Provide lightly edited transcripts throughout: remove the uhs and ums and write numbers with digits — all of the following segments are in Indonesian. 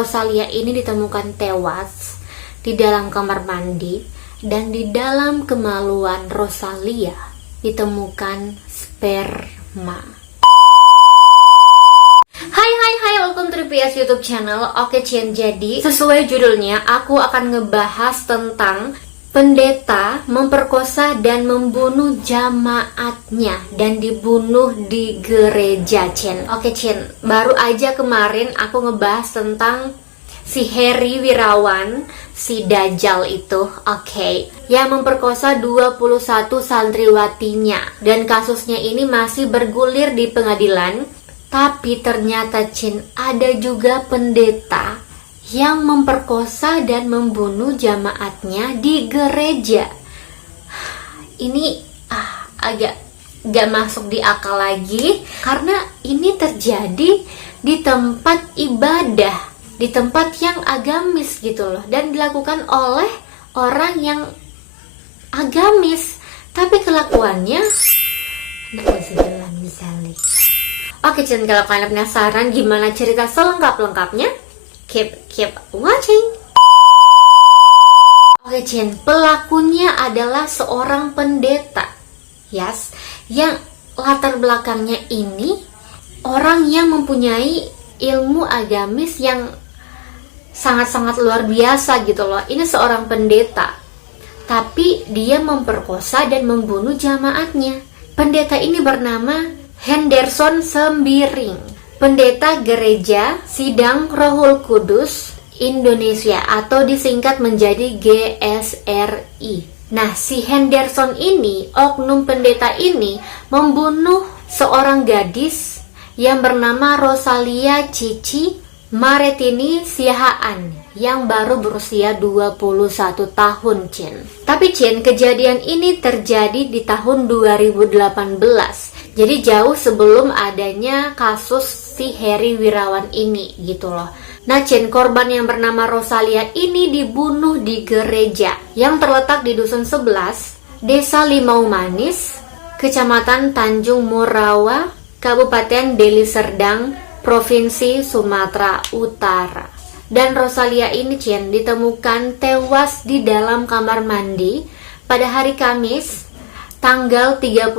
Rosalia ini ditemukan tewas di dalam kamar mandi, dan di dalam kemaluan Rosalia ditemukan sperma. Hai, welcome to the PS YouTube channel. Oke Cien, jadi sesuai judulnya aku akan ngebahas tentang pendeta memperkosa dan membunuh jamaatnya dan dibunuh di gereja, Cien. Oke Cien, baru aja kemarin aku ngebahas tentang si Heri Wirawan, si Dajjal itu, yang memperkosa 21 santriwatinya. Dan kasusnya ini masih bergulir di pengadilan. Tapi ternyata Cien, ada juga pendeta yang memperkosa dan membunuh jamaatnya di gereja. Ini agak gak masuk di akal lagi, karena ini terjadi di tempat ibadah, di tempat yang agamis gitu loh, dan dilakukan oleh orang yang agamis, tapi kelakuannya misalnya. Oke Cien, kalau kalian penasaran gimana cerita selengkap-lengkapnya, keep watching. Oke Cien, pelakunya adalah seorang pendeta, yes, yang latar belakangnya ini orang yang mempunyai ilmu agamis yang sangat-sangat luar biasa gitu loh. Ini seorang pendeta, tapi dia memperkosa dan membunuh jamaatnya. Pendeta ini bernama Henderson Sembiring, pendeta gereja Sidang Rohul Kudus Indonesia, atau disingkat menjadi GSRI. Nah, si Henderson ini, oknum pendeta ini, membunuh seorang gadis yang bernama Rosalia Cici Maretini Siahaan yang baru berusia 21 tahun, Cien. Tapi Cien, kejadian ini terjadi di tahun 2018. Jadi jauh sebelum adanya kasus si Heri Wirawan ini gitu loh. Nah Cien, korban yang bernama Rosalia ini dibunuh di gereja yang terletak di Dusun 11, Desa Limau Manis, Kecamatan Tanjung Morawa, Kabupaten Deli Serdang, Provinsi Sumatera Utara. Dan Rosalia ini Cien ditemukan tewas di dalam kamar mandi pada hari Kamis tanggal 31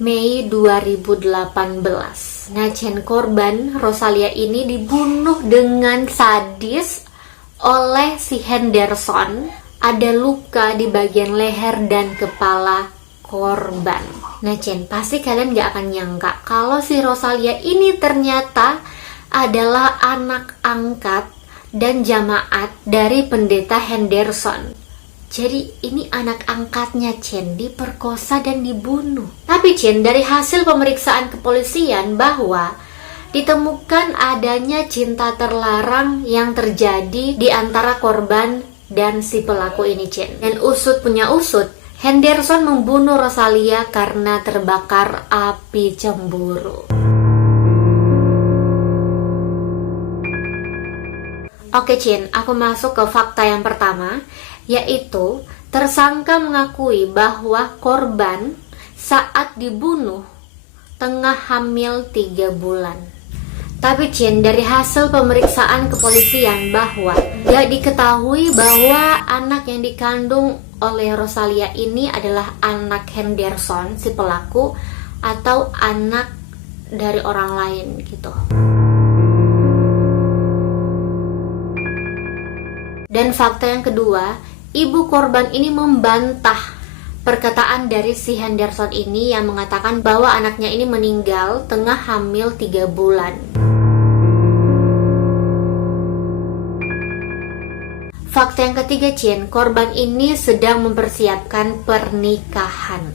Mei 2018. Nah Cien, korban Rosalia ini dibunuh dengan sadis oleh si Henderson. Ada luka di bagian leher dan kepala korban. Nah Cien, pasti kalian gak akan nyangka kalau si Rosalia ini ternyata adalah anak angkat dan jamaat dari pendeta Henderson. Jadi ini anak angkatnya Cien diperkosa dan dibunuh. Tapi Cien, dari hasil pemeriksaan kepolisian bahwa ditemukan adanya cinta terlarang yang terjadi di antara korban dan si pelaku ini Cien. Dan usut punya usut, Henderson membunuh Rosalia karena terbakar api cemburu. Oke Cien, aku masuk ke fakta yang pertama, yaitu tersangka mengakui bahwa korban saat dibunuh tengah hamil 3 bulan. Tapi Cien, dari hasil pemeriksaan kepolisian bahwa gak diketahui bahwa anak yang dikandung oleh Rosalia ini adalah anak Henderson, si pelaku, atau anak dari orang lain gitu. Dan fakta yang kedua, ibu korban ini membantah perkataan dari si Henderson ini yang mengatakan bahwa anaknya ini meninggal tengah hamil 3 bulan. Fakta yang ketiga Cien, korban ini sedang mempersiapkan pernikahan.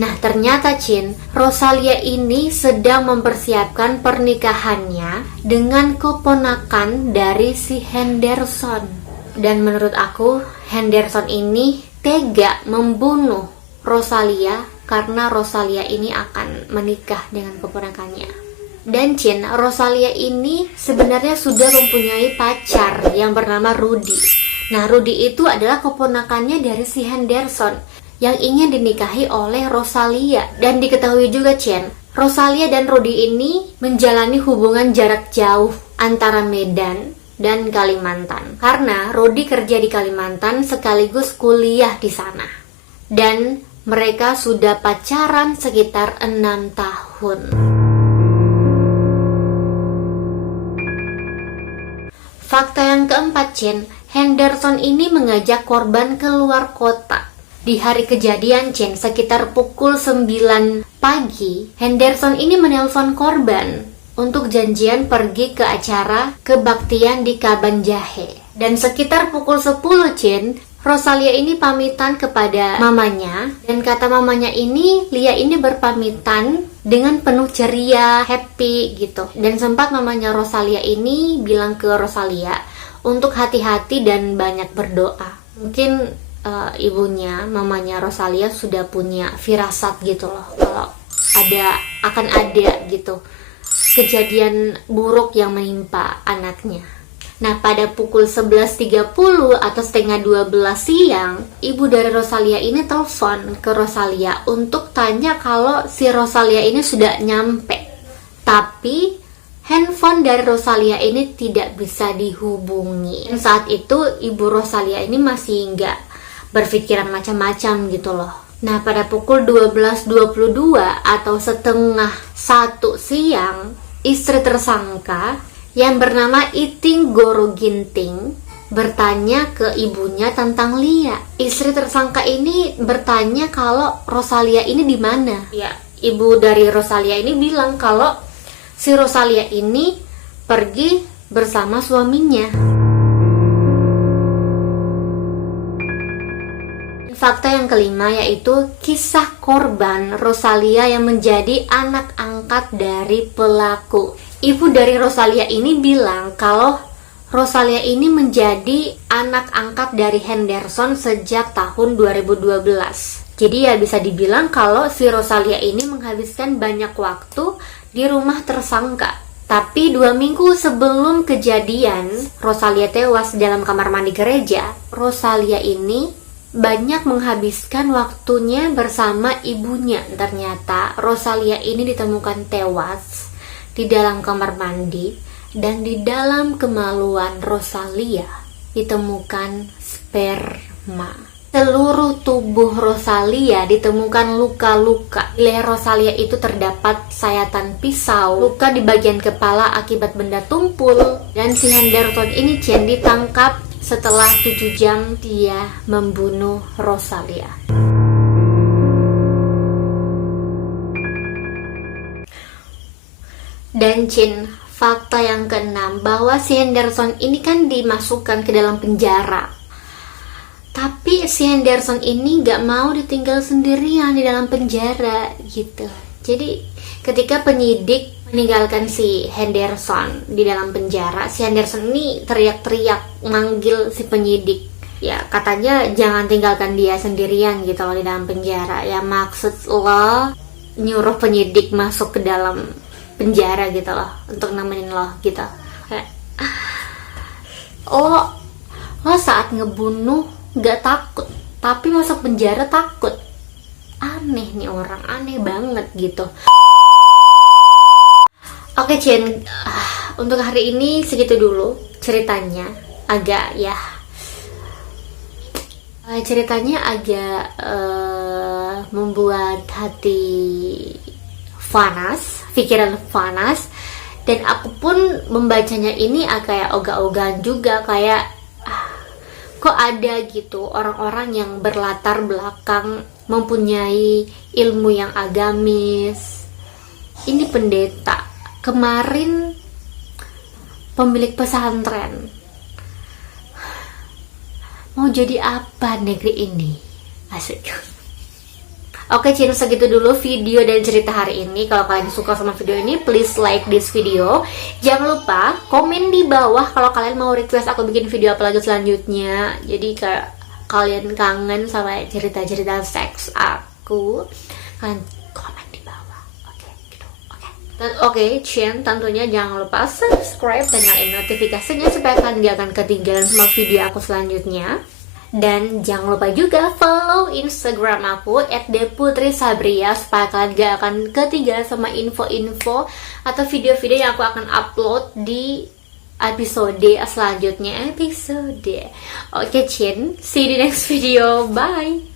Nah ternyata Cien, Rosalia ini sedang mempersiapkan pernikahannya dengan keponakan dari si Henderson. Dan menurut aku, Henderson ini tega membunuh Rosalia karena Rosalia ini akan menikah dengan keponakannya. Dan Cien, Rosalia ini sebenarnya sudah mempunyai pacar yang bernama Rudy. Nah, Rudy itu adalah keponakannya dari si Henderson yang ingin dinikahi oleh Rosalia. Dan diketahui juga Cien, Rosalia dan Rudy ini menjalani hubungan jarak jauh antara Medan dan Kalimantan. Karena Rodi kerja di Kalimantan sekaligus kuliah di sana. Dan mereka sudah pacaran sekitar 6 tahun. Fakta yang keempat, Cin, Henderson ini mengajak korban keluar kota. Di hari kejadian, Cin, sekitar pukul 9 pagi, Henderson ini menelpon korban untuk janjian pergi ke acara kebaktian di Kabanjahe. Dan sekitar pukul 10, Cin, Rosalia ini pamitan kepada mamanya. Dan kata mamanya ini, Lia ini berpamitan dengan penuh ceria, happy gitu. Dan sempat mamanya Rosalia ini bilang ke Rosalia untuk hati-hati dan banyak berdoa. Mungkin ibunya, mamanya Rosalia sudah punya firasat gitu loh, kalau akan ada gitu kejadian buruk yang menimpa anaknya. Nah, pada pukul 11.30 atau setengah 12 siang, ibu dari Rosalia ini telepon ke Rosalia untuk tanya kalau si Rosalia ini sudah nyampe. Tapi handphone dari Rosalia ini tidak bisa dihubungi. Dan saat itu ibu Rosalia ini masih nggak berpikiran macam-macam gitu loh. Nah, pada pukul 12.22 atau setengah 1 siang, istri tersangka yang bernama Iting Goro Ginting bertanya ke ibunya tentang Lia. Istri tersangka ini bertanya kalau Rosalia ini di mana. Ya, ibu dari Rosalia ini bilang kalau si Rosalia ini pergi bersama suaminya. Fakta yang kelima yaitu kisah korban Rosalia yang menjadi anak angkat dari pelaku. Ibu dari Rosalia ini bilang kalau Rosalia ini menjadi anak angkat dari Henderson sejak tahun 2012. Jadi ya bisa dibilang kalau si Rosalia ini menghabiskan banyak waktu di rumah tersangka. Tapi 2 minggu sebelum kejadian Rosalia tewas dalam kamar mandi gereja, Rosalia ini banyak menghabiskan waktunya bersama ibunya. Ternyata Rosalia ini ditemukan tewas di dalam kamar mandi, dan di dalam kemaluan Rosalia ditemukan sperma. Seluruh tubuh Rosalia ditemukan luka-luka. Di leher Rosalia itu terdapat sayatan pisau, luka di bagian kepala akibat benda tumpul, dan si Henderson ini ditangkap setelah 7 jam dia membunuh Rosalia. Dan Cin, fakta yang keenam bahwa si Henderson ini kan dimasukkan ke dalam penjara. Tapi si Henderson ini gak mau ditinggal sendirian di dalam penjara gitu. Jadi ketika penyidik meninggalkan si Henderson di dalam penjara, si Henderson ini teriak-teriak manggil si penyidik. Ya katanya jangan tinggalkan dia sendirian gitu loh di dalam penjara. Ya maksud lo nyuruh penyidik masuk ke dalam penjara gitu loh untuk nemenin lo gitu. Lo saat ngebunuh gak takut, tapi masuk penjara takut. Aneh nih orang, aneh banget gitu. Oke Cin, untuk hari ini segitu dulu ceritanya. Ceritanya agak membuat hati panas, pikiran panas, dan aku pun membacanya ini kayak ogah-ogahan juga, kayak kok ada gitu orang-orang yang berlatar belakang mempunyai ilmu yang agamis. Ini pendeta, kemarin pemilik pesantren, mau jadi apa negeri ini? Asik. Oke Cin, segitu dulu video dan cerita hari ini. Kalau kalian suka sama video ini, please like this video. Jangan lupa komen di bawah kalau kalian mau request aku bikin video apa lagi selanjutnya. Jadi kayak kalian kangen sama cerita-cerita seks aku, kalian komen di bawah. Oke, gitu. Oke, Cin, tentunya jangan lupa subscribe dan nyalain notifikasinya supaya kalian gak akan ketinggalan sama video aku selanjutnya. Dan jangan lupa juga follow Instagram aku @deputrisabria supaya kalian gak akan ketinggalan sama info-info atau video-video yang aku akan upload di episode selanjutnya. Oke Chin, see you di next video, bye.